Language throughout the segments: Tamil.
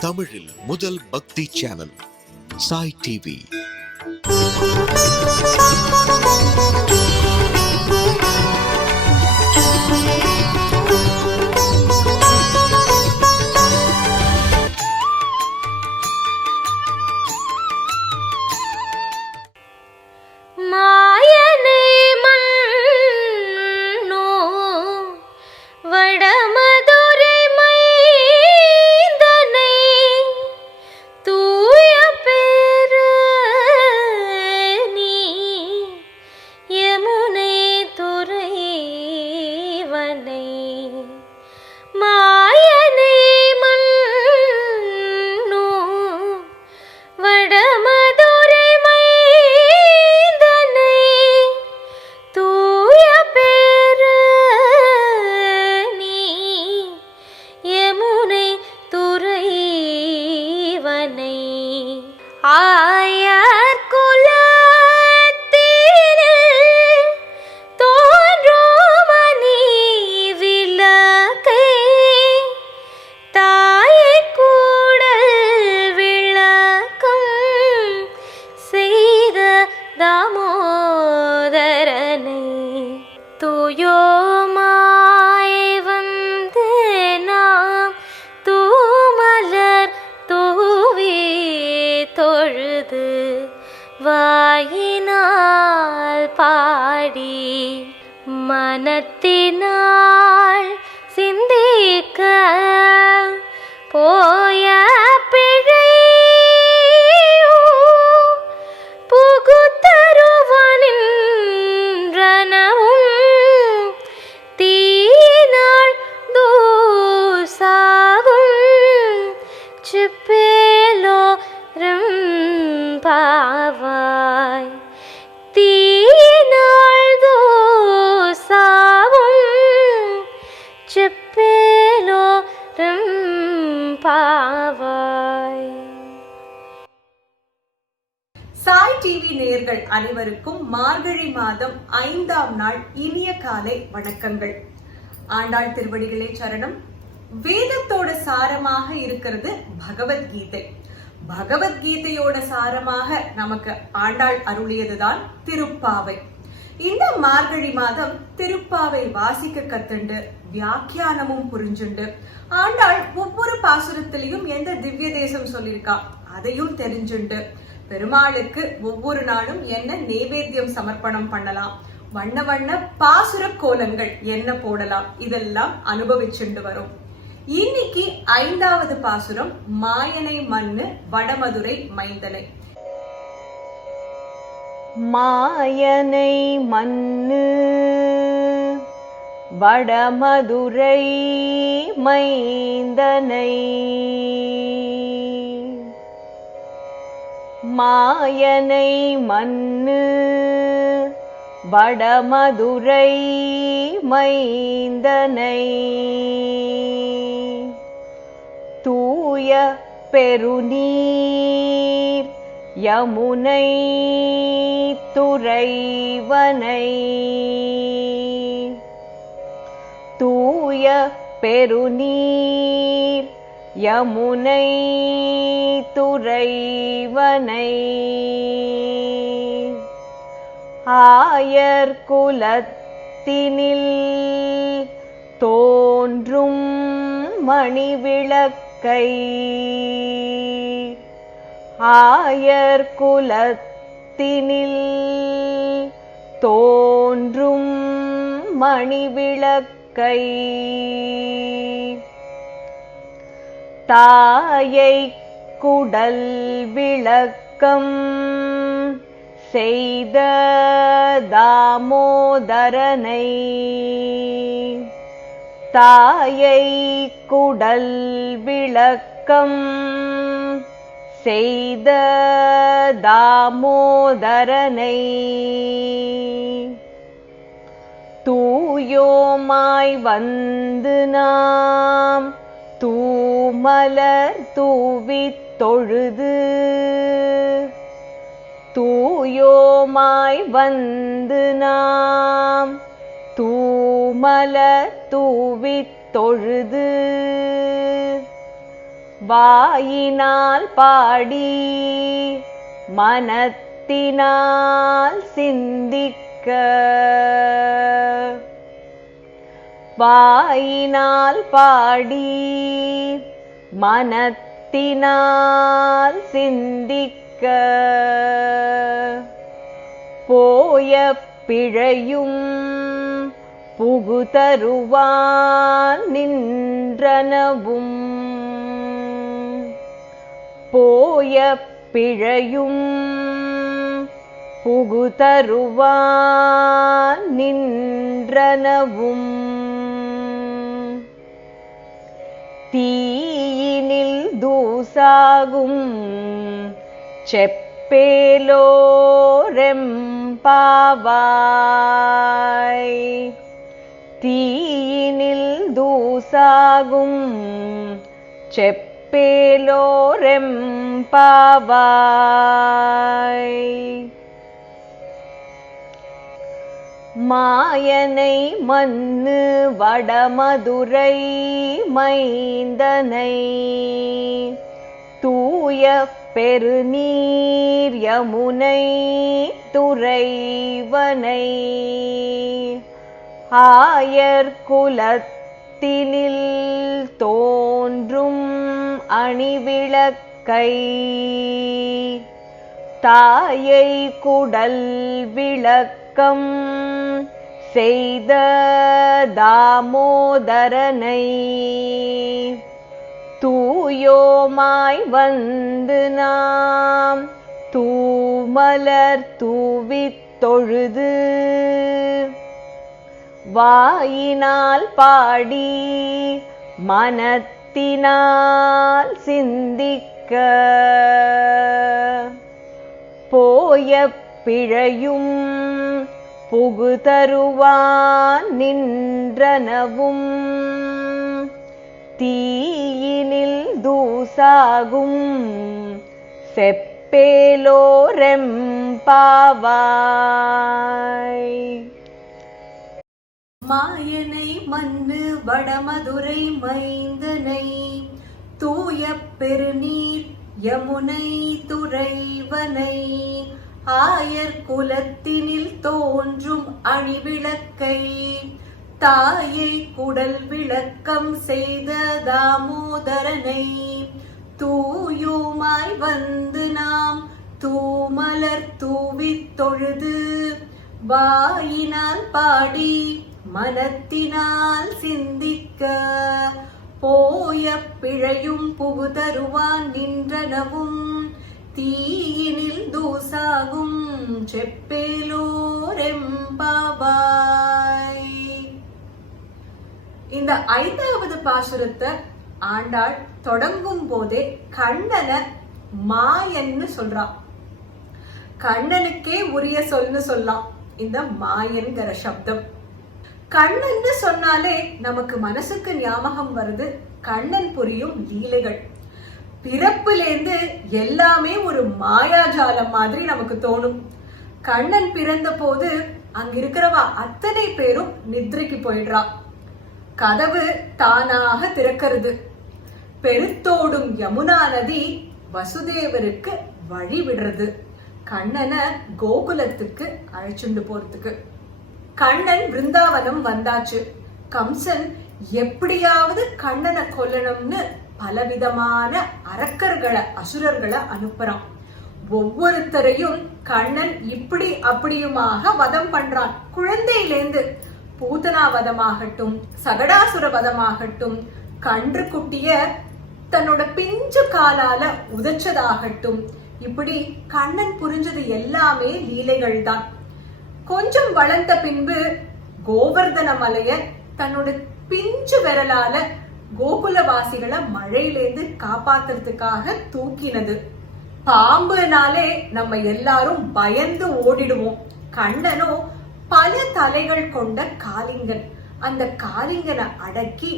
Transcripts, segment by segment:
தமிழில் முதல் பக்தி சேனல் சாய் டிவி. வாயினால் பாடி மனத்தினால் சிந்திக்க போய பிழை புகுத்தருவனின்றனவும் தீனாள் தூசாவும் சிப்பேலோ பாவாய் தீனாள் தோசாவும் செப்பேலோ பாவாய். சாய் டிவி நேயர்கள் அனைவருக்கும் மார்கழி மாதம் 5ஆம் நாள் இனிய காலை வணக்கங்கள். ஆண்டாள் திருவடிகளே சரணம். வேதத்தோட சாரமாக இருக்கிறது பகவத்கீதை. பகவத்கீதையோட சாரமாக நமக்கு ஆண்டாள் அருளியதுதான் திருப்பாவை. இந்த மார்கழி மாதம் திருப்பாவை வாசிக்க கத்துண்டு வியாக்கியானமும் புரிஞ்சுண்டு ஆண்டாள் ஒவ்வொரு பாசுரத்திலையும் எந்த திவ்ய தேசம் சொல்லியிருக்கா அதையும் தெரிஞ்சுண்டு பெருமாளுக்கு ஒவ்வொரு நாளும் என்ன நைவேத்தியம் சமர்ப்பணம் பண்ணலாம், வண்ண வண்ண பாசுர கோலங்கள் என்ன போடலாம், இதெல்லாம் அனுபவிச்சுண்டு வரும். இன்னைக்கு 5வது பாசுரம் மாயனை மண்ணு வடமதுரை மைந்தனை. மாயனை மண்ணு வடமதுரை மைந்தனை, மாயனை மண்ணு வடமதுரை மைந்தனை, தூய பெருநீர் யமுனை துறைவனை, தூய பெருநீர் யமுனை துறைவனை, ஆயர் குலத்தினில் தோன்றும் மணிவிளக்கை, ஆயர் குலத்தினில் தோன்றும் மணிவிளக்கை, தாயை குடல் விளக்கம் செய்த தாமோதரனை, தாயை குடல் விளக்கம் செய்த தாமோதரனை, தூயோமாய் வந்து நாம் தூமலர் தூவித் தொழுது, தூயோமாய் வந்து நாம் தூமலர் தூவித் தொழுது, வாயினால் பாடி மனத்தினால் சிந்திக்க, வாயினால் பாடி மனத்தினால் சிந்திக்க, போய பிழையும் புகுதருவான் நின்றனவும், போய பிழையும் புகுதருவான் நின்றனவும், தீயினில் தூசாகும் செப்பேலோரெம்பாவாய், தீயினில் தூசாகும் செப்பேலோரெம்பாவாய். மாயனை மன்னு வடமதுரை மைந்தனை, தூய பெருநீர் யமுனை துறைவனை, ஆயர் குலத்தினில் தோன்றும் அணிவிளக்கை, தாயை குடல் விளக்கம் செய்த தாமோதரனை, தூயோமாய் வந்து நாம் தூமலர் தூவித் தொழுது, வாயினால் பாடி மனத்தினால் சிந்திக்க, போய பிழையும் புகுதருவான் நின்றனவும், தீயினில் தூசாகும் செப்பேலோரெம்பாவாய். மாயனை மன்னு வடமதுரை மைந்தனை, தூய பெருநீர் யமுனை துறைவனை, ஆயர் குலத்தினில் தோன்றும் அணிவிளக்கை, தாயை குடல் விளக்கம் செய்த தாமோதரனை, தூயுமாய் வந்து நாம் தூமலர் தூவித் தொழுது, வாயினால் பாடி மனத்தினால் சிந்திக்க, போய பிழையும் புகுதருவான் நின்றனவும், தீயினில் தூசாகும் செப்பேலோரெம்பாவாய். இந்த 5வது பாசுரத்தை ஆண்டாள் தொடங்கும் போதே கண்ணனை மாயன்னு சொல்றான். கண்ணனுக்கே உரிய சொல்னு சொல்லலாம் இந்த மாயன்கிற சப்தம். கண்ணன்னு சொன்னாலே நமக்கு மனசுக்கு ஞாபகம் வருது கண்ணன் புரியும் லீலைகள். பிறப்புலேந்து எல்லாமே ஒரு மாயாஜாலம் மாதிரி நமக்கு தோணும். கண்ணன் பிறந்த போது அங்க இருக்கிறவா அத்தனை பேரும் நித்ரைக்கு போயிடுறா. கதவு தானாக திறக்கிறது. பெருத்தோடும் யமுனா நதி வசுதேவருக்கு வழி விடுறது கண்ணனை கோகுலத்துக்கு அழைச்சுண்டு போறதுக்கு. கண்ணன் பிருந்தாவனம் வந்தாச்சு. கம்சன் எப்படியாவது கண்ணனை கொல்லணும்னு பலவிதமான அரக்கர்களை அசுரர்களை அனுப்புறான். ஒவ்வொருத்தரையும் கண்ணன் இப்படி அப்படியுமாக வதம் பண்றான். குழந்தையிலேந்து பூதனா வதமாகட்டும், சகடாசுர வதமாகட்டும், கன்று குட்டிய தன்னோட பிஞ்சு காலால உதைச்சதாகட்டும், இப்படி கண்ணன் புரிஞ்சது எல்லாமே லீலைகள் தான். கொஞ்சம் வளர்ந்த பின்பு கோவர்தன மலைய தன்னோட பிஞ்சு விரலால கோகுலவாசிகளை மழையிலேந்து காப்பாத்துறதுக்காக தூக்கினது. பாம்புனாலே நம்ம எல்லாரும் பயந்து ஓடிடுவோம். கண்ணனோ பல தலைகள் கொண்ட காளிங்கன். அந்த காளிங்கனை அடக்கி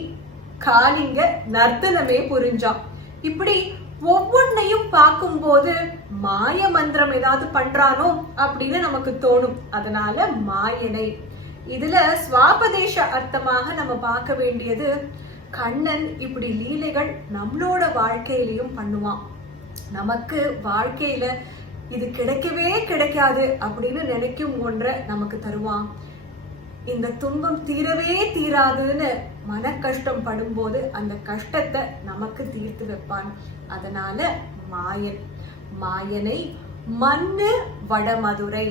காளிங்க நர்த்தனமே புரிஞ்சான். இப்படி ஒவ்வொன்னையும் பார்க்கும்போது மாய மந்திரம் ஏதாவது பண்றானோ அப்படின்னு நமக்கு தோணும். அதனால மாயனை. இதுல ஸ்வாபதேச அர்த்தமாக நம்ம பார்க்க வேண்டியது, கண்ணன் இப்படி லீலைகள் நம்மளோட வாழ்க்கையிலையும் பண்ணுவான். நமக்கு வாழ்க்கையில இது கிடைக்கவே கிடைக்காது அப்படின்னு நினைக்கும் ஒன்றை நமக்கு தருவான். இந்த துன்பம் தீரவே தீராதுன்னு மன கஷ்டம் படும்போது அந்த கஷ்டத்தை நமக்கு தீர்த்து வைப்பான். அதனால மாயனை மண்ணு வடமதுரை.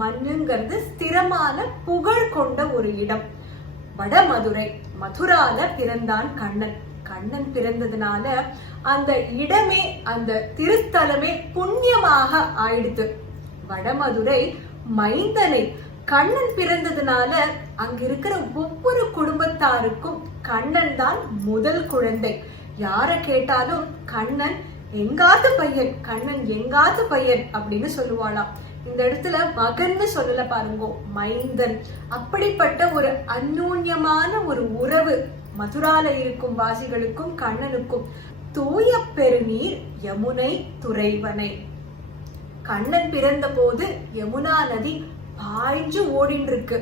மண்ணுங்கிறது ஸ்திரமான புகழ் கொண்ட ஒரு இடம். வடமதுரை, மதுரால பிறந்தான் கண்ணன். கண்ணன் பிறந்ததுனால அந்த இடமே, அந்த திருத்தலமே புண்ணியமாக ஆயிடுத்து. வடமதுரை மைந்தனை, கண்ணன் பிறந்ததுனால அங்க இருக்கிற ஒவ்வொரு குடும்பத்தாருக்கும் கண்ணன் தான் முதல் குழந்தை. யார கேட்டாலும் கண்ணன் எங்காத்து பையன், கண்ணன் எங்காத்து பையன் அப்படின்னு சொல்லுவாளாம். இந்த இடத்துல மகன்னு சொல்லல பாருங்க, மைந்தன். அப்படிப்பட்ட ஒரு அந்யோன்யமான ஒரு உறவு மதுரால இருக்கும் வாசிகளுக்கும் கண்ணனுக்கும். தூய பெருநீர் யமுனை துறைவனை. கண்ணன் பிறந்த போது யமுனா நதி பாய்ஞ்சு ஓடின்னு இருக்கு.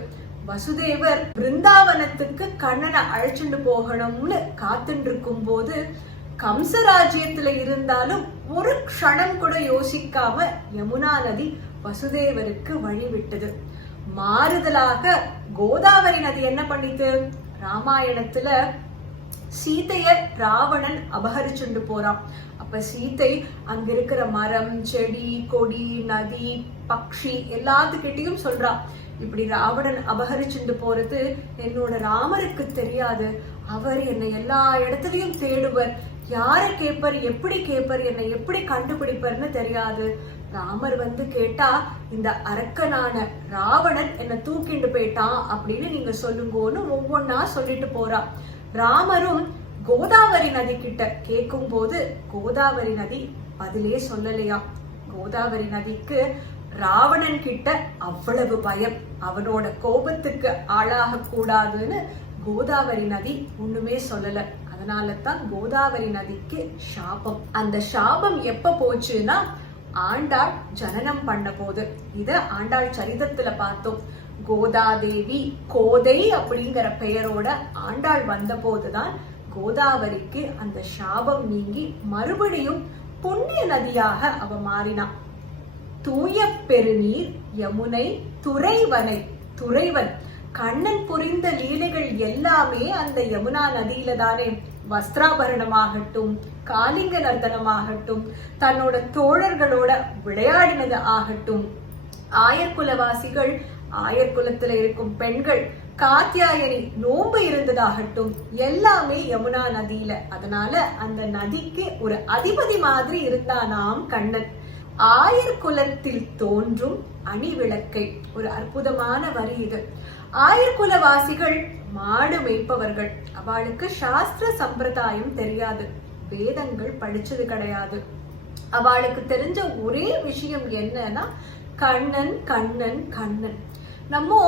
வசுதேவர் பிருந்தாவனத்துக்கு கண்ணனை அழைச்சுட்டு போகணும்னு காத்துட்டு இருக்கும் போது கம்சராஜ்யத்துல இருந்தாலும் ஒரு க்ஷணம் கூட யோசிக்காம யமுனா நதி வசுதேவருக்கு வழி விட்டது. மாறுதலாக கோதாவரி நதி என்ன பண்ணிட்டு, ராமாயணத்துல சீதைய ராவணன் அபகரிச்சுண்டு போறான். அப்ப சீதை அங்க இருக்கிற மரம், செடி, கொடி, நதி, பக்ஷி எல்லாத்துக்கிட்டையும் சொல்றா, இப்படி ராவணன் அபகரிச்சுண்டு போறது என்னோட ராமருக்கு தெரியாது. அவர் என்னை எல்லா இடத்துலயும் தேடுவர். யார கேட்பர், எப்படி கேட்பர், என்னை எப்படி கண்டுபிடிப்பர்னு தெரியாது. ராமர் வந்து கேட்டா இந்த அரக்கனான ராவணன் என்ன தூக்கிண்டு போயிட்டான் அப்படின்னு நீங்க சொல்லுங்கன்னு ஒவ்வொன்னா சொல்லிட்டு போறா. ராமரும் கோதாவரி நதி கிட்ட கேட்கும் போது கோதாவரி நதி பதிலே சொல்லலையா. கோதாவரி நதிக்கு ராவணன் கிட்ட அவ்வளவு பயம், அவனோட கோபத்துக்கு ஆளாக கூடாதுன்னு கோதாவரி நதி ஒண்ணுமே சொல்லல. அதனால தான் கோதாவரி நதிக்கு சாபம். அந்த சாபம் எப்ப போச்சுன்னா ஆண்டாள் ஜனனம் பண்ண போது. இத ஆண்டாள் சரிதத்துல பார்த்தோம். கோதாதேவி, கோதை அப்படிங்கிற பெயரோட ஆண்டாள் வந்த போதுதான் கோதாவரிக்கு அந்த சாபம் நீங்கி மறுபடியும் புண்ணிய நதியாக அவ மாறினான். தூய பெருநீர் யமுனை துறைவனை. துறைவன், கண்ணன் புரிந்த லீலைகள் எல்லாமே அந்த யமுனா நதியில தானே. வஸ்திராபரணமாகட்டும், காலிங்க நர்த்தனமாகட்டும், தன்னோட தோழர்களோட விளையாடினது ஆகட்டும், ஆயர்குலவாசிகள், ஆயர்குலத்துல இருக்கும் பெண்கள் காத்தியாயனி நோன்பு இருந்ததாகட்டும், எல்லாமே யமுனா நதியில. அதனால அந்த நதிக்கு ஒரு அதிபதி மாதிரி இருந்தானாம் கண்ணன். ஆயர் குலத்தில் தோன்றும் அணிவிளக்கை. ஒரு அற்புதமான வரி இது. ஆயர்குலவாசிகள் மாடு மேய்ப்பவர்கள். அவளுக்கு சாஸ்திர சம்பிரதாயம் தெரியாது, வேதங்கள் படிச்சது கிடையாது. அவளுக்கு தெரிஞ்ச ஒரே விஷயம் என்னன்னா கண்ணன் கண்ணன் கண்ணன். நம்ம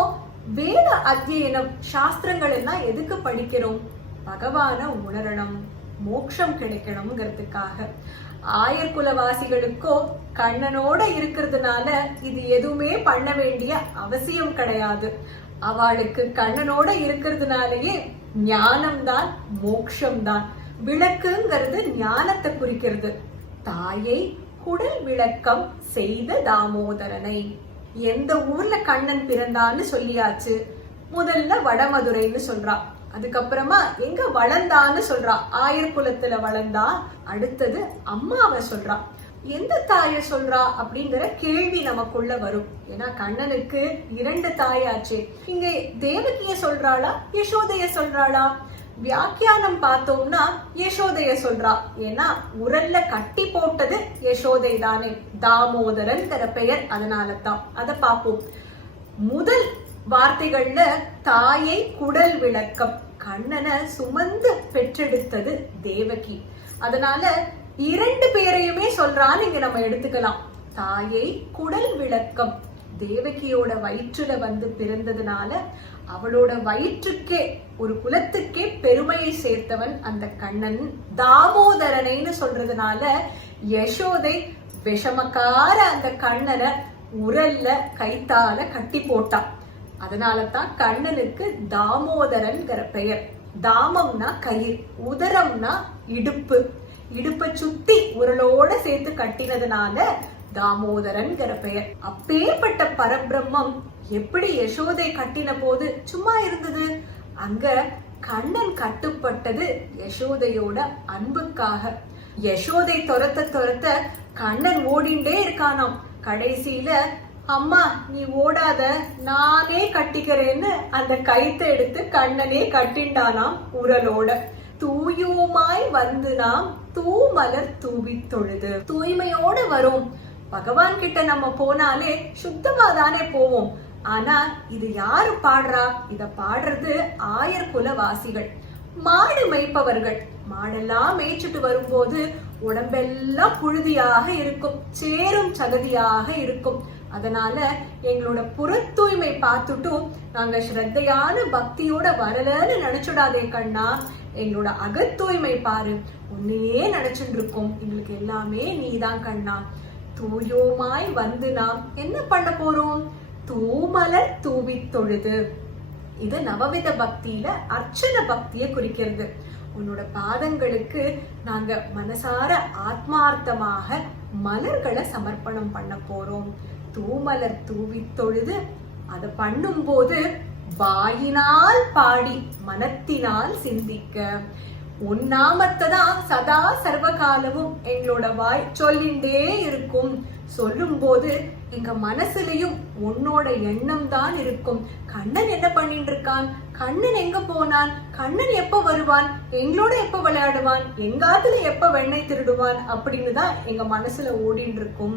வேத அத்தியனம், சாஸ்திரங்கள் எல்லாம் எதுக்கு படிக்கிறோம்? பகவான உணரணும், மோட்சம் கிடைக்கணும்ங்கிறதுக்காக. ஆயர்குலவாசிகளுக்கோ கண்ணனோட இருக்கிறதுனால இது எதுவுமே பண்ண வேண்டிய அவசியம் கிடையாது. அவளுக்கு கண்ணனோட இருக்கிறதுனாலயே ஞானம்தான், மோட்சம்தான். விளக்குங்கிறது ஞானத்தை குறிக்கிறது. தாயை குடல் விளக்கம் செய்த தாமோதரனை. எந்த ஊர்ல கண்ணன் பிறந்தான்னு சொல்லியாச்சு. முதல்ல வடமதுரைன்னு சொல்றா, அதுக்கப்புறமா எங்க வளர்ந்தான்னு சொல்றா, ஆயர்குலத்துல வளர்ந்தா. அடுத்தது அம்மாவை சொல்றா. எந்த தாயை சொல்றா அப்படிங்கிற கேள்வி நமக்குள்ள வரும். ஏன்னா கண்ணனுக்கு 2 தாயாச்சே. இங்க தேவகிய சொல்றாளா, யசோதைய சொல்றாளா? வியாக்கியானம் பார்த்தோம்னா யசோதைய சொல்றா. ஏன்னா உரல்ல கட்டி போட்டது யசோதை தானே, தாமோதரன்கிற பெயர், அதனாலதான். அத பார்ப்போம். முதல் வார்த்தைகள்ல தாயை குடல் விளக்கம், கண்ணனை சுமந்து பெற்றெடுத்தது தேவகி. அதனால 2 பேரையுமே சொல்றான்னு இங்க நம்ம எடுத்துக்கலாம். தாயை குடல் விளக்கம், தேவகியோட வயிற்றுல வந்து பிறந்ததுனால அவளோட வயிற்றுக்கே, ஒரு குலத்துக்கே பெருமையை சேர்த்தவன் அந்த கண்ணன். தாமோதரனைன்னு சொல்றதுனால யசோதை விஷமக்கார அந்த கண்ணனை உரல்ல கைத்தால கட்டி போட்டான். அதனாலதான் கண்ணனுக்கு தாமோதரன்கிற பெயர். தாமம்னா கயிறு, உதரம்னா இடுப்பு, இடுப்பை சுத்தி உரலோட சேர்த்து கட்டினதுனால தாமோதரன்கிற பெயர். அப்பேற்பட்ட பரபிரம்மம் எப்படி யசோதை கட்டின போது சும்மா இருந்தது? அங்க கண்ணன் கட்டுப்பட்டது யசோதையோட அன்புக்காக. யசோதை துரத்த கண்ணன் ஓடிண்டே இருக்கானாம். கடைசியில அம்மா நீ ஓடாத, நானே கட்டிக்கிறேன்னு அந்த கயித்தை எடுத்து கண்ணனே கட்டிண்டானாம் உரலோட. தூயுமாய் வந்து நாம் தூமலர் தூவி தொழுது. தூய்மையோட வரும் பகவான் கிட்ட நம்ம போனாலே சுத்தமா தானே போவோம். ஆனா இது யாரு பாடுறா? இத பாடுறது ஆயர்குல வாசிகள், மாடு மேய்ப்பவர்கள். மாடெல்லாம் மேய்ச்சிட்டு வரும்போது உடம்பெல்லாம் புழுதியாக இருக்கும், சேரும் சகதியாக இருக்கும். அதனால எங்களோட புற தூய்மை பார்த்துட்டும் நாங்க ஸ்ரத்தையான பக்தியோட வரலன்னு நினைச்சுடாதே கண்ணா. எங்களோட அகத்தூய்மை பாரு, உன்னையே நினைச்சுட்டு இருக்கோம், எங்களுக்கு எல்லாமே நீதான் கண்ணா. தூயோமாய் வந்து நாம் என்ன பண்ண போறோம்? தூமலர் தூவி தொழுது. இது நவவித பக்தியில அர்ச்சன பக்தியை குறிக்கிறது. உன்னோட பாதங்களுக்கு நாங்க மனசார ஆத்மார்த்தமாக மலர்களை சமர்ப்பணம் பண்ண போறோம். தூமலர் தூவி தொழுது. அதை பண்ணும் போது வாயினால் பாடி மனத்தினால் சிந்திக்க. உன் நாமத்தை தான் சதா சர்வகாலமும் எங்களோட வாய் சொல்லிண்டே இருக்கும். சொல்லும் போது எங்க மனசுலயும் உன்னோட எண்ணம் தான் இருக்கும். கண்ணன் என்ன பண்ணிட்டு இருக்கான்? கண்ணன் எங்க போனான்? கண்ணன் எப்ப வருவான்? எங்களோட எப்ப விளையாடுவான்? எங்காத்துல எப்ப வெண்ணெய் திருடுவான்? அப்படின்னு தான் எங்க மனசுல ஓடிட்டு இருக்கும்.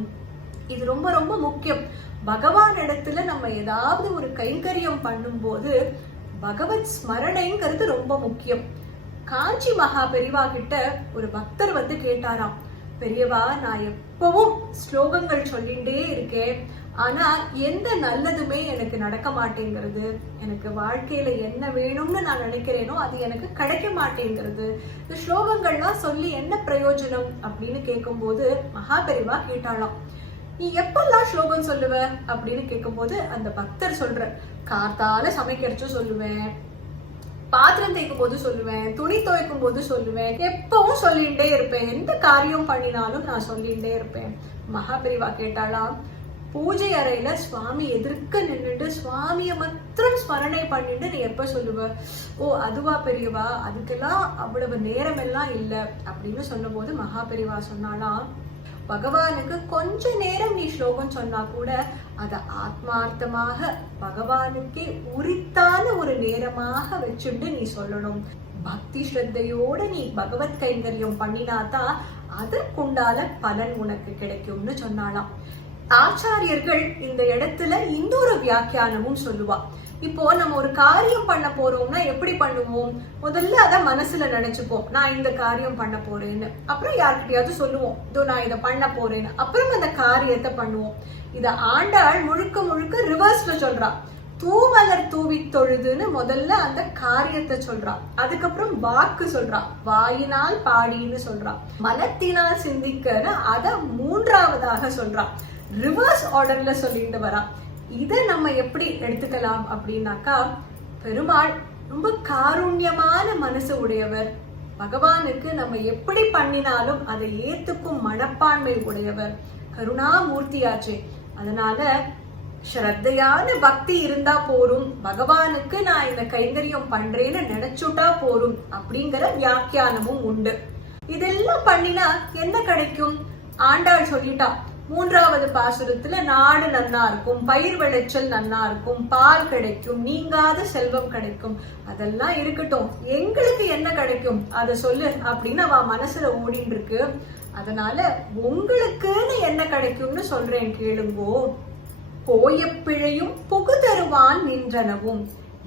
இது ரொம்ப ரொம்ப முக்கியம். பகவான் இடத்துல நம்ம ஏதாவது ஒரு கைங்கரியம் பண்ணும் போது பகவத் ஸ்மரணைங்கிறது ரொம்ப முக்கியம். காஞ்சி மகா பெரியவா கிட்ட ஒரு பக்தர் வந்து கேட்டாராம், பெரியவா நான் எப்பவும் ஸ்லோகங்கள் சொல்லிட்டே இருக்கேன், ஆனா எந்த நல்லதுமே எனக்கு நடக்க மாட்டேங்கிறது, எனக்கு வாழ்க்கையில என்ன வேணும்னு நான் நினைக்கிறேனோ அது எனக்கு கிடைக்க மாட்டேங்கிறது, இந்த ஸ்லோகங்கள்லாம் சொல்லி என்ன பிரயோஜனம் அப்படின்னு கேட்கும் போது மகா பெரியவா கேட்டாலாம், நீ எப்பெல்லாம் ஸ்லோகம் சொல்லுவ அப்படின்னு கேட்கும் போது அந்த பக்தர் சொல்ற, காத்தால சமைக்கிறச்சும் சொல்லுவேன், பாத்திரம் தேய்க்கும் போது சொல்லுவேன், துணி துவைக்கும் போது சொல்லுவேன், எப்பவும் சொல்லிட்டே இருப்பேன், எந்த காரியம் பண்ணினாலும் நான் சொல்லிட்டே இருப்பேன். மகா பெரியவா கேட்டாலாம், பூஜை அறையில சுவாமி எதிர்க்க நின்றுட்டு சுவாமிய மாத்திரம் ஸ்மரணை பண்ணிட்டு நீ எப்ப சொல்லுவ? ஓ அதுவா பெரியவா, அதுக்கெல்லாம் அவ்வளவு நேரம் எல்லாம் இல்ல அப்படின்னு சொன்ன போது மகா பெரியவா சொன்னாலாம், பகவானுக்கு கொஞ்ச நேரம் நீ ஸ்லோகம் சொன்னா கூட அத ஆத்மார்த்தமாக பகவானுக்கே உரித்தான ஒரு நேரமாக வச்சுட்டு நீ சொல்லணும். பக்தி ஸ்ரத்தையோட நீ பகவத் கைங்கரியம் பண்ணினாதான் அதற்குண்டான பலன் உனக்கு கிடைக்கும்னு சொன்னாலாம். ஆச்சாரியர்கள் இந்த இடத்துல இன்னொரு வியாக்கியானமும் சொல்லுவா. இப்போ நம்ம ஒரு காரியம் பண்ண போறோம்னா எப்படி பண்ணுவோம்? முதல்ல அத மனசுல நினைச்சுப்போம், நான் இந்த காரியம் பண்ண போறேன்னு. அப்புறம் யார்கிட்டயாவது சொல்லுவோம், இதோ நான் இதை பண்ண போறேன்னு. அப்புறம் அந்த காரியத்தை பண்ணுவோம். இத ஆண்டாள் முழுக்க முழுக்க ரிவர்ஸ்ல சொல்றா. தூமலர் தூவி தொழுதுன்னு முதல்ல அந்த காரியத்தை சொல்றா, அதுக்கப்புறம் வாக்கு சொல்றா, வாயினால் பாடின்னு சொல்றா, மனத்தினால் சிந்திக்கன்னு அத மூன்றாவதாக சொல்றா. ரிவர்ஸ் ஆர்டர்ல சொல்லிட்டு வரா. இத நம்ம எப்படி எடுத்துக்கலாம் அப்படின்னாக்கா, பெருமாள் ரொம்ப காருண்யமான மனசு உடையவர். பகவானுக்கு நம்ம எப்படி பண்ணினாலும் அதை ஏத்துக்கும் மனப்பான்மை உடையவர், கருணாமூர்த்தியாச்சே. அதனால ஸ்ரத்தையான பக்தி இருந்தா போரும், பகவானுக்கு நான் இந்த கைங்கரியம் பண்றேன்னு நினைச்சுட்டா போரும் அப்படிங்கிற வியாக்கியானமும் உண்டு. இதெல்லாம் பண்ணினா என்ன கிடைக்கும்? ஆண்டாள் சொல்லிட்டா, மூன்றாவது பாசுரத்துல நாடு நன்னா இருக்கும், பயிர் விளைச்சல் நன்னா இருக்கும், பால் கிடைக்கும், நீங்காத செல்வம் கிடைக்கும். அதெல்லாம் இருக்கட்டும், எங்களுக்கு என்ன கிடைக்கும் அதை சொல்லு அப்படின்னு அவ மனசுல ஓடிட்டு இருக்கு. அதனால உங்களுக்குன்னு என்ன கிடைக்கும்னு சொல்றேன் கேளுங்கோ. போய பிழையும் புகு தருவான் நின்றனவும்.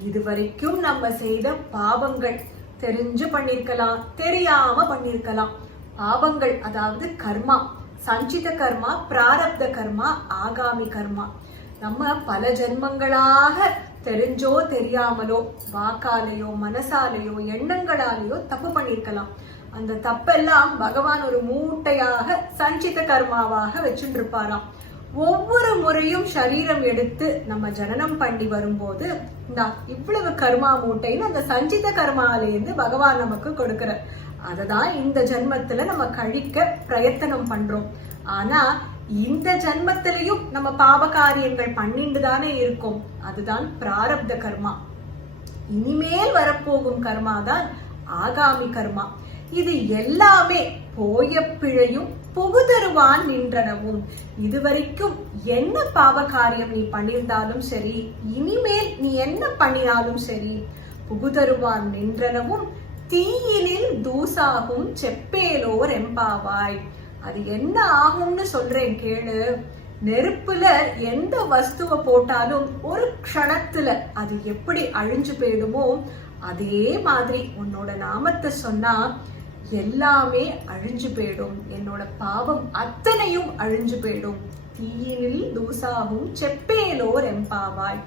இதுவரைக்கும் நம்ம செய்த பாவங்கள் தெரிஞ்சு பண்ணிருக்கலாம், தெரியாம பண்ணிருக்கலாம். பாவங்கள் அதாவது கர்மா, சஞ்சித கர்மா, பிராரப்த கர்மா, ஆகாமி கர்மா. நம்ம பல ஜென்மங்களாக தெரிஞ்சோ தெரியாமலோ வாக்காலேயோ மனசாலேயோ எண்ணங்களாலேயோ தப்பு பண்ணிருக்கலாம். அந்த தப்பெல்லாம் பகவான் ஒரு மூட்டையாக சஞ்சித கர்மாவாக வச்சுட்டு இருப்பாராம். ஒவ்வொரு முறையும் சரீரம் எடுத்து நம்ம ஜனனம் பண்ணி வரும்போது இவ்வளவு கர்மா மூட்டைன்னு அந்த சஞ்சித கர்மாலேருந்து பகவான் நமக்கு கொடுக்கிற அததான் இந்த ஜென்மத்துல நம்ம கழிக்க பிரயத்தனம் பண்றோம். ஆனா இந்த ஜென்மத்திலையும் நம்ம பாவ காரியங்கள் பண்ணிட்டு தானே இருக்கோம். அதுதான் பிராரப்த கர்மா. இனிமேல் வரப்போகும் கர்மா தான் ஆகாமி கர்மா. இது எல்லாமே போய பிழையும் புகுதருவான் நின்றனவும். இதுவரைக்கும் என்ன பாவ காரியம் நீ பண்ணியிருந்தாலும் சரி, இனிமேல் நீ என்ன பண்ணினாலும் சரி, புகுதருவான் நின்றனவும் தீயினில் தூசாகும் செப்பேலோர் எம்பாவாய். அது என்ன ஆகும்னு சொல்றேன் கேளு. நெருப்புல எந்த வஸ்துவை போட்டாலும் ஒரு க்ஷணத்துல அது எப்படி அழிஞ்சு போயிடுமோ அதே மாதிரி உன்னோட நாமத்தை சொன்னா எல்லாமே அழிஞ்சு போயிடும். என்னோட பாவம் அத்தனையும் அழிஞ்சு போயிடும். தீயினில் தூசாகும் செப்பேலோர் எம்பாவாய்.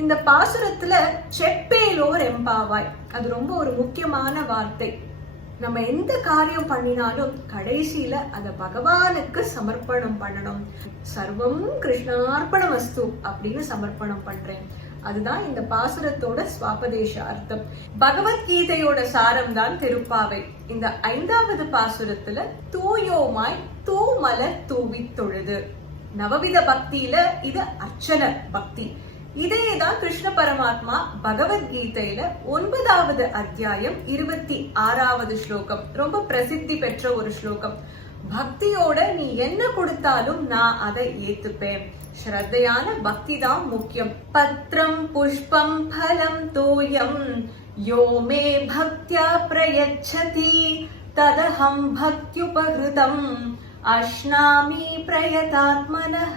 இந்த பாசுரத்துல செப்பேலோர் எம்பாவாய் அது ரொம்ப ஒரு முக்கியமான வார்த்தை. நம்ம எந்த காரியம் பண்ணினாலும் கடைசியில அத பகவானுக்கு சமர்ப்பணம் பண்ணணும். சர்வம் கிருஷ்ணார்ப்பண வஸ்து அப்படின்னு சமர்ப்பணம் பண்றேன். அதுதான் இந்த பாசுரத்தோட ஸ்வாபதேச அர்த்தம். பகவத்கீதையோட சாரம் தான் திருப்பாவை. இந்த 5வது பாசுரத்துல தூயோமாய் தூமலர் தூவி தொழுது. நவவித பக்தியில இது அர்ச்சன பக்தி. இதையேதான் கிருஷ்ண பரமாத்மா பகவத்கீதையில 9வது அத்தியாயம் 26வது ஸ்லோகம், ரொம்ப பிரசித்தி பெற்ற ஒரு ஸ்லோகம். பக்தியோட நீ என்ன கொடுத்தாலும் நான் அதை ஏத்துப்பேன். ஸ்ரத்தையான பக்தி தான் முக்கியம். பத்ரம் புஷ்பம் பலம் தோயம் யோமே பக்தியா பிரயச்சதி ததஹம் பக்த்யுபஹ்ருதம் அஷ்னாமி பிரயதாத்மனஹ.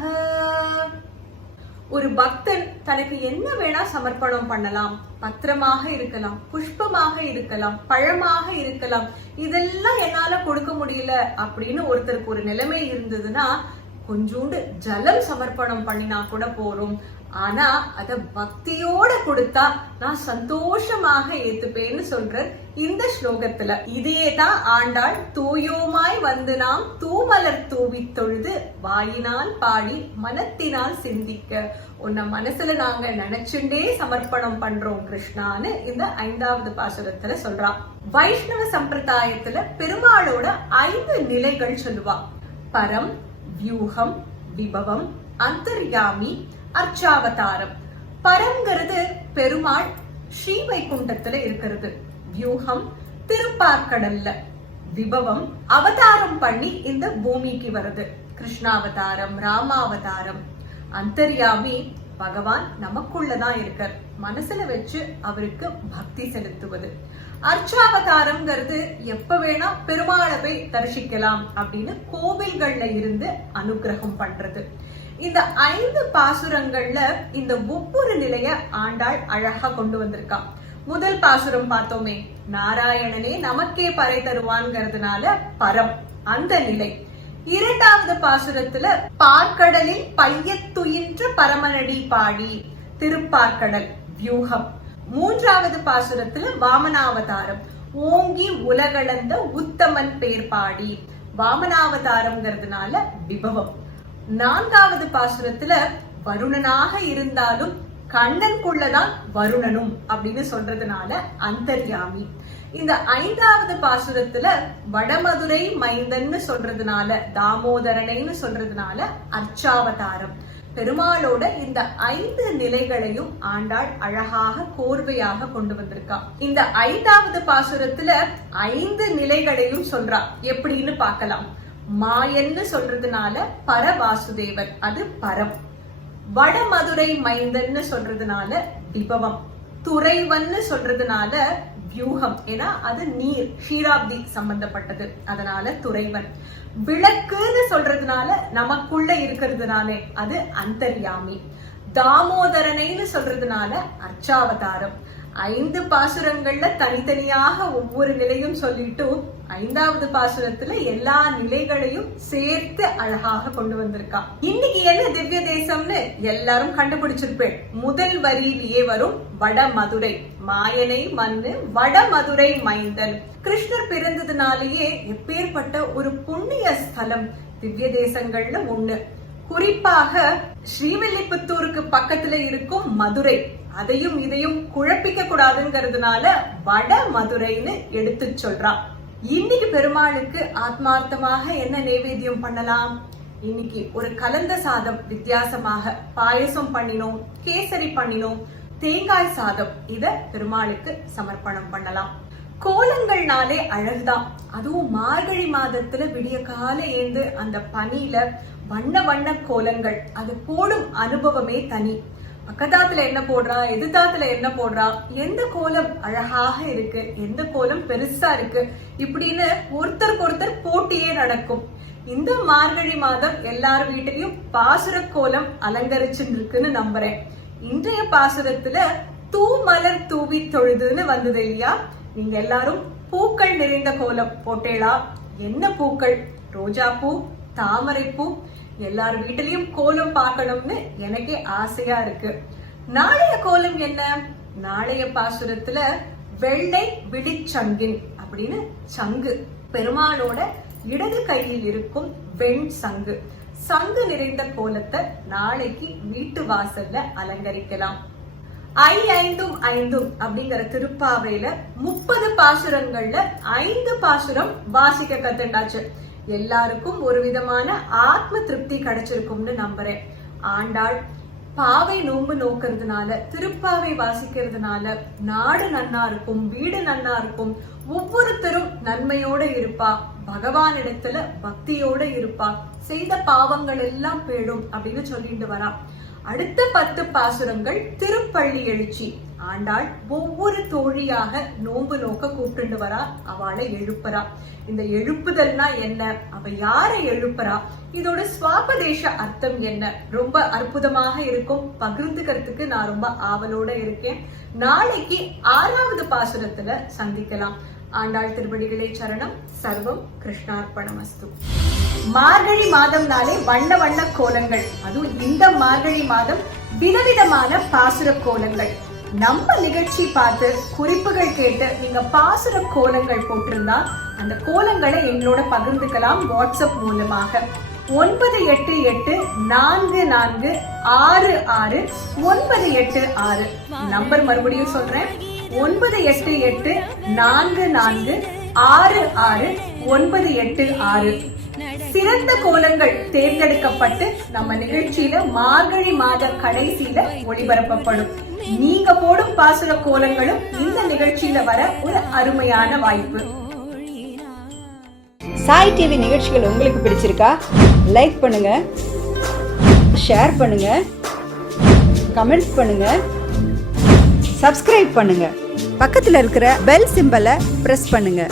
ஒரு பக்தன் தனக்கு என்ன வேணா சமர்ப்பணம் பண்ணலாம். பத்திரமாக இருக்கலாம், புஷ்பமாக இருக்கலாம், பழமாக இருக்கலாம். இதெல்லாம் என்னால கொடுக்க முடியல அப்படின்னு ஒருத்தருக்கு ஒரு நிலைமை இருந்ததுன்னா கொஞ்சோண்டு ஜலம் சமர்ப்பணம் பண்ணினா கூட போறோம். ஆனா அத பக்தியோட கொடுத்தா நான் சந்தோஷமாக ஏத்துப்பேன்னு சொல்ற இந்த ஸ்லோகத்துல. இதையேதான் ஆண்டாள் தூயோமாய் வந்து நாம் தூமலர் தூவி தொழுது வாயினால் பாடி மனத்தினால் சிந்திக்க. உன்னை மனசுல நாங்க நினைச்சுட்டே சமர்ப்பணம் பண்றோம் கிருஷ்ணான்னு இந்த 5வது பாசுரத்துல சொல்றா. வைஷ்ணவ சம்பிரதாயத்துல பெருமாளோட 5 நிலைகள் சொல்லுவா. பரம், வியூகம், விபவம், அந்தர்யாமி, அர்ச்சாவதாரம். பரம்ங்கிறது பெருமாள் ஸ்ரீவைகுண்டத்துல இருக்கிறது. வியூகம் திருப்பார்கடல்ல. விபவம் அவதாரம் பண்ணி இந்த பூமிக்கு வருது. கிருஷ்ணாவதாரம், ராமாவதாரம். அந்தர்யாமி பகவான் நமக்குள்ளதான் இருக்கார். மனசுல வச்சு அவருக்கு பக்தி செலுத்துவது. அர்ச்சாவதாரம்ங்கிறது எப்ப வேணா பெருமாளை போய் தரிசிக்கலாம் அப்படின்னு கோவில்கள்ல இருந்து அனுகிரகம் பண்றது. இந்த 5 பாசுரங்கள்ல இந்த ஒவ்வொரு நிலைய ஆண்டாள் அழகா கொண்டு வந்திருக்கா. முதல் பாசுரம் பார்த்தோமே, நாராயணனே நமக்கே பறை தருவான்ங்கிறதுனால பரம், அந்த நிலை. 2வது பாசுரத்துல பார்க்கடலில் பையத்துயின்ற பரமனடி பாடி, திருப்பார்க்கடல், வியூகம். 3வது பாசுரத்துல வாமனாவதாரம், ஓங்கி உலகளந்த உத்தமன் பேர் பாடி, வாமனாவதாரம்ங்கிறதுனால விபவம். 4வது பாசுரத்துல வருணனாக இருந்தாலும் கண்ணனுக்குள்ளதான் வருணனும் அப்படின்னு சொல்றதுனால அந்தர்யாமி. இந்த 5வது பாசுரத்துல வடமதுரை மைந்தன்னு சொல்றதுனால, தாமோதரனைன்னு சொல்றதுனால அர்ச்சாவதாரம். பெருமாளோட இந்த 5 நிலைகளையும் ஆண்டாள் அழகாக கோர்வையாக கொண்டு வந்திருக்கா. இந்த 5வது பாசுரத்துல 5 நிலைகளையும் சொல்றா. எப்படின்னு பார்க்கலாம். மாயன்னு சொல்றதுனால பரவாசுதேவர், அது பரம். வடமதுரை மைந்தன்னு சொல்றதுனால விபவம். துறைவன்னு சொல்றதுனால வியூகம், ஏன்னா அது நீர், ஷீராப்தி சம்பந்தப்பட்டது, அதனால துறைவன். விளக்குன்னு சொல்றதுனால நமக்குள்ள இருக்கிறதுனாலே அது அந்தர்யாமி. தாமோதரனைன்னு சொல்றதுனால அர்ச்சாவதாரம். 5 பாசுரங்கள்ல தனித்தனியாக ஒவ்வொரு நிலையும் சொல்லிட்டு 5வது பாசுரத்துல எல்லா நிலைகளையும் சேர்த்து அழகாக கொண்டு வந்திருக்கா. இன்னைக்கு என்ன திவ்ய தேசம்னு எல்லாரும் கண்டுபிடிச்சிருப்பேன். முதல் வரியிலேயே வரும் வடமதுரை. மாயனை மண்ணு வடமதுரை மைந்தன். கிருஷ்ணர் பிறந்ததுனாலேயே எப்பேற்பட்ட ஒரு புண்ணிய ஸ்தலம் திவ்ய தேசங்கள்ல ஒண்ணு. குறிப்பாக ஸ்ரீவில்லிபுத்தூருக்கு பக்கத்துல இருக்கும் மதுரை, அதையும் இதையும் குழப்பிக்க கூடாதுங்கிறதுனால வட மதுரைன்னு எடுத்து சொல்றா. இன்னைக்கு பெருமாளுக்கு ஆத்மார்த்தமாக என்ன நைவேத்தியம் பண்ணலாம்? இன்னைக்கு ஒரு கலந்த சாதம், வித்தியாசமாக பாயசம் பண்ணினோம், கேசரி பண்ணினோம், தேங்காய் சாதம், இத பெருமாளுக்கு சமர்ப்பணம் பண்ணலாம். கோலங்கள்னாலே அழகுதான். அதுவும் மார்கழி மாதத்துல விடிய கால ஏந்து அந்த பனியில வண்ண வண்ண கோலங்கள், அது போடும் அனுபவமே தனி. பக்கத்தாத்துல என்ன போடுறா, எதிர்த்தாத்துல என்ன போடுறா, எந்த கோலம் அழகாக இருக்கு, எந்த கோலம் பெருசா இருக்கு, இப்படின்னு ஒருத்தருக்கு ஒருத்தர் போட்டியே நடக்கும். இந்த மார்கழி மாதம் எல்லார் வீட்டிலையும் பாசுர கோலம் அலங்கரிச்சுட்டு இருக்குன்னு நம்புறேன். இன்றைய பாசுரத்துல தூ மலர் தூவி தொழுதுன்னு வந்தது இல்லையா? நீங்க எல்லாரும் பூக்கள் நிறைந்த கோலம் போட்டேளா? என்ன பூக்கள்? ரோஜா பூ, தாமரை பூ. எல்லார் வீட்டிலையும் கோலம் பார்க்கணும்னு எனக்கே ஆசையா இருக்கு. நாளைய கோலம் என்ன? நாளைய பாசுரத்துல வெள்ளை விடிச்சங்கின் அப்படின்னு சங்கு, பெருமாளோட இடது கையில் இருக்கும் வெண் சங்கு, சங்கு நிறைந்த கோலத்தை நாளைக்கு வீட்டு வாசல்ல அலங்கரிக்கலாம். 5 அப்படிங்கிற திருப்பாவையில 30 பாசுரங்கள்ல 5 பாசுரம் வாசிக்க கத்துண்டாச்சு. எல்லாருக்கும் ஒரு விதமான ஆத்ம திருப்தி கிடைச்சிருக்கும்னு நம்புறேன். ஆண்டாள் பாவை நோன்பு நோக்கிறதுனால, திருப்பாவை வாசிக்கிறதுனால நாடு நன்னா இருக்கும், வீடு நன்னா இருக்கும், ஒவ்வொருத்தரும் நன்மையோட இருப்பா, பகவானிடத்துல பக்தியோட இருப்பா, செய்த பாவங்கள் எல்லாம் போயிடும் அப்படின்னு சொல்லிட்டு வரா. அடுத்த 10 பாசுரங்கள் திருப்பள்ளி எழுச்சி. ஆண்டாள் ஒவ்வொரு தோழியாக நோன்பு நோக்க கூப்பிட்டு வரா, அவளை எழுப்புறா. இந்த எழுப்புதல்னா என்ன, அவ யாரை எழுப்புறா, இதோட சுவாபதேச அர்த்தம் என்ன, ரொம்ப அற்புதமாக இருக்கும். பகிர்ந்துக்கிறதுக்கு நான் ரொம்ப ஆவலோட இருக்கேன். நாளைக்கு 6வது பாசுரத்துல சந்திக்கலாம். ஆண்டாள் திருவடிகளே சரணம். சர்வம் கிருஷ்ணார்ப்பணமஸ்து. மார்கழி மாதம்னாலே வண்ண வண்ண கோலங்கள், அதுவும் இந்த மார்கழி மாதம் விதவிதமான பாசுர கோலங்கள். நம்ம நிகழ்ச்சி பார்த்து குறிப்புகள் கேட்டு நீங்க பாசுர கோலங்கள் போட்டிருந்தா அந்த கோலங்களை எங்களோட பகிர்ந்துக்கலாம் வாட்ஸ்அப் மூலமாக. 9884466986 நம்பர் மறுபடியும் சொல்றேன். 9844666986. சிறந்த கோலங்கள் தேர்ந்தெடுக்கப்பட்டு நம்ம நிகழ்ச்சியில மார்கழி மாத கடைசியில ஒளிபரப்பப்படும். நீங்க போடும் பாசுர கோலங்களும் இந்த நிகழ்ச்சியில வர ஒரு அருமையான வாய்ப்பு. சாய் டிவி நிகழ்ச்சிகள் உங்களுக்கு பிடிச்சிருக்கா? லைக் பண்ணுங்க, ஷேர் பண்ணுங்க, கமெண்ட் பண்ணுங்க, சப்ஸ்கிரைப் பண்ணுங்க, பக்கத்துல இருக்கிற பெல் சிம்பலை பிரஸ் பண்ணுங்க.